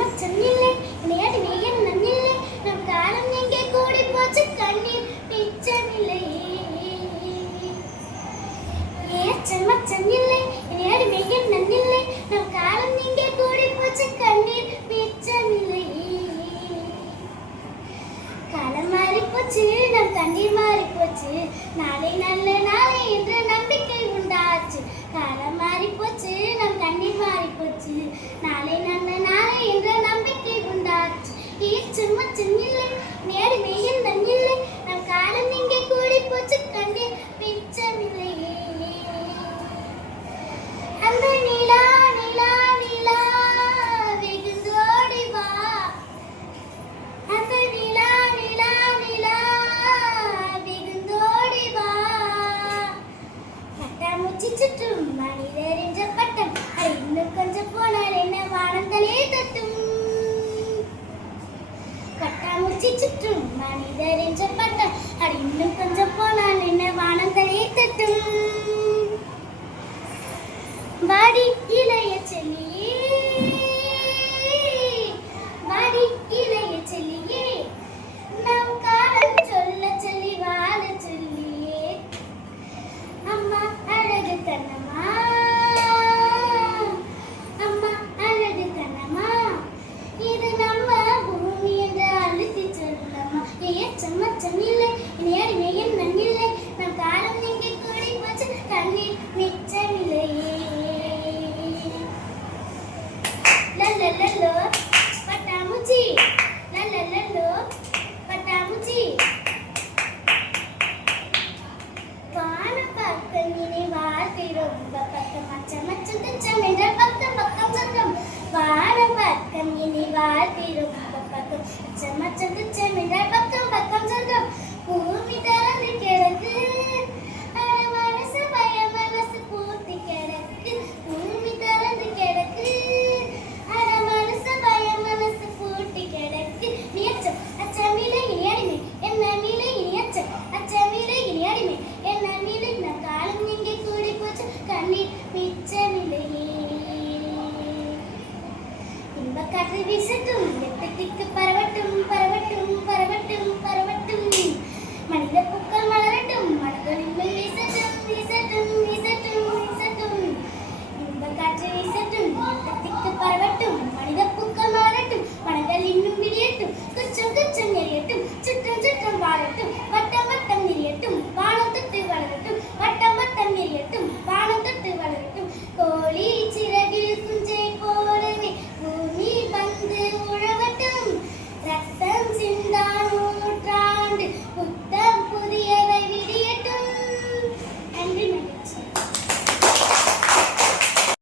மச்சம் இல்லை விளையாட்டு வெயில் நன்னில்லை. நம் காலம் எங்கே? கூடி போச்சு. கண்ணீர் மிச்சமில்லை ஏச்சம் மச்சம் விளையாட்டு வெயில் நன்னில்லை. நம் காலம் எங்கே? கூடி போச்சு. கண்ணீர் மிச்சமில்லை காலம் மாறி போச்சு நம் கண்ணீர் மாறி போச்சு நாளை நல்ல நாளை என்ற நம்பிக்கை உண்டாச்சு காலம் மாறி போச்சு நம் கண்ணீர் மாறி போச்சு நாளை நல்ல நாளை என்ற நம்பிக்கை உண்டாச்சு ஈச்சும் மச்சும் நேடு வெயில் தண்ணில்லை நம் காலம் இங்கே கூடி போச்சு கண்ணீர் மிச்சமில்லையே அந்த நிலா நிலா நிலா வெகுந்தோடி வா. அந்த நிலா நிலா நிலா வெகுந்தோடி வா. பட்டாம்பூச்சி சுற்றும் மனிதர் என்ற பட்டம் இன்னும் கொஞ்சம் போனால் என்ன வானந்தலே? தட்டும் சுற்றும் மனிதர் என்ற பட்டம் அது இன்னும் கொஞ்சம் போனால் என்ன வானந்தலே தட்டும் வாடி இளைய செல்லியே. வாடி இளைய செல்லியே. நம் காலம் சொல்ல சொல்லி வாழ சொல்லியே. அம்மா அழகு தன்னம்மா பக்கம் இனி வார்த்தை ரொம்ப பக்கம் மச்சம் மச்சம் துச்சம் என்ற பக்கம் பக்கம் சொந்தம் பூமி வெப்பக்காற்று வீசட்டும் வெப்பத்திற்கு பரவட்டும் பரவட்டும் பரவட்டும் பரவட்டும் மனித பூக்கள் மலரட்டும் மனதொழில் வீசட்டும் வீசட்டும் வீசட்டும் வீசட்டும் வெப்பக்காற்று வீசட்டும் வெப்பத்திற்கு பரவட்டும் மனித பூக்கள்